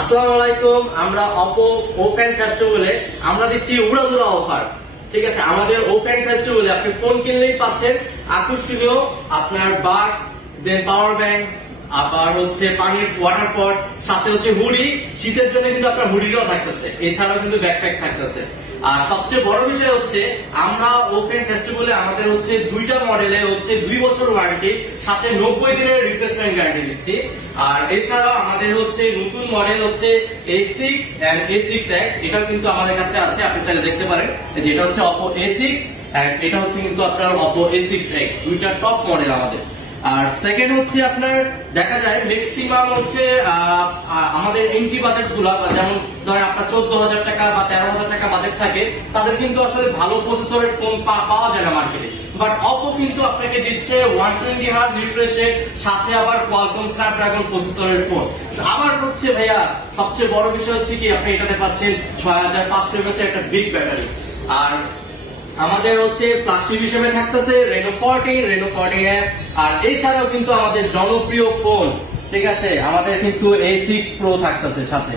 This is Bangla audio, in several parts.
আসসালামু আলাইকুম। আমরা অপো ওপেন ফেস্টিভ্যালে আমরা দিচ্ছি উড়াধুরা অফার। ঠিক আছে, আমাদের ওপেন ফেস্টিভ্যালে আপনি ফোন কিনলেই পাচ্ছেন আকর্ষণীয় আপনার বাস, দেন পাওয়ার ব্যাংক, আবার হচ্ছে পানির ওয়াটার পট, সাথে হচ্ছে হুডি। শীতের জন্য কিন্তু আপনার হুডিটাও থাকতেছে, এছাড়াও কিন্তু ব্যাকপ্যাক থাকতেছে। আর সবচেয়ে বড় বিষয় হচ্ছে আমরা ওপেন ফেস্টিভ্যালে আমাদের হচ্ছে দুইটা মডেলে হচ্ছে 2 বছর ওয়ারেন্টি, সাথে 90 দিনের রিপ্লেসমেন্ট গ্যারান্টি দিচ্ছি। আর এছাড়াও আমাদের হচ্ছে নতুন মডেল হচ্ছে A6 and A6X, এটাও কিন্তু আমাদের কাছে আছে, আপনি চাইলে দেখতে পারেন। যেটা হচ্ছে Oppo A6 and এটা হচ্ছে কিন্তু আপনার Oppo A6X, দুইটা টপ মডেল আমাদের। আর সেকেন্ড হচ্ছে আপনার দেখা যায় ম্যাক্সিমাম হচ্ছে আমাদের এন্ট্রি বাজেট গুলা, যেমন ধরেন আপনার 14,000 টাকা বা 13,000 টাকা বাজেট থাকে, তাদের কিন্তু আসলে ভালো প্রসেসরের ফোন পাওয়া যায় না মার্কেটে। বাট অপো কিন্তু আপনাকে দিচ্ছে 120 হার্জ রিফ্রেশ রেট, সাথে আবার কোয়ালকম স্ন্যাপড্রাগন প্রসেসরের ফোন। আবার হচ্ছে ভাইয়া সবচেয়ে বড় বিষয় হচ্ছে কি আপনি এটাতে পাচ্ছেন 6500 mAh একটা বিগ ব্যাটারি। আর আমাদের হচ্ছে ফ্ল্যাগশিপ হিসেবে থাকতেছে Reno 14, Reno 14F। আর এছাড়াও কিন্তু আমাদের জনপ্রিয় ফোন, ঠিক আছে, আমাদের কিন্তু A6 Pro থাকতেছে সাথে।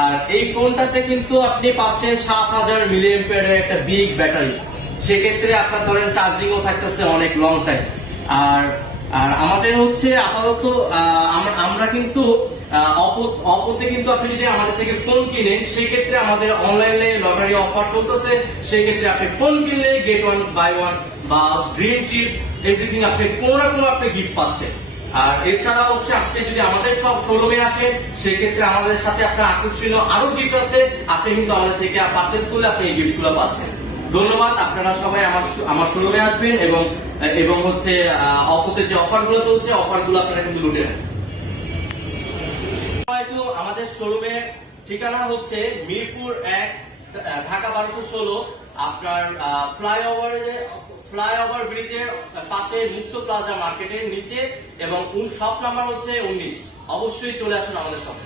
আর এই ফোনটাতে কিন্তু আপনি পাচ্ছেন 7000 mAh এর একটা বিগ ব্যাটারি। সেক্ষেত্রে আপনার ধরেন চার্জিংও থাকতেছে অনেক লং টাইম। আর আর আমাদের হচ্ছে আপাতত আমরা কিন্তু অপোতে কিন্তু আপনি যদি আমাদের থেকে ফোন কিনেন, সেক্ষেত্রে আমাদের অনলাইনে লটারি অফার চলতেছে। সেক্ষেত্রে আপনি ফোন কিনলে গেট ওয়ান বাই ওয়ান বা ড্রিম ট্রিপ এভরিথিং আপনি কোনো না কোনো আপনি গিফট পাচ্ছেন। আর এছাড়া হচ্ছে আপনি যদি আমাদের সব শোরুমে আসেন, সেক্ষেত্রে আমাদের সাথে আপনার আকর্ষণীয় আরো গিফট আছে, আপনি কিন্তু আমাদের থেকে পারচেস করলে আপনি এই গিফটগুলো পাচ্ছেন। ধন্যবাদ, আপনারা সবাই আমার শোরুমে আসবেন এবং এবং হচ্ছে অপোতে যে অফারগুলো চলছে, অফারগুলো আপনারা কিন্তু লুটে নেন। আমাদের শোরুমের ঠিকানা হচ্ছে মিরপুর 1, ঢাকা 1216। আপনার ফ্লাইওভার ব্রিজের পাশে মুক্ত প্লাজা মার্কেটের নিচে, এবং শপ নাম্বার হচ্ছে 19। অবশ্যই চলে আসুন আমাদের শপে।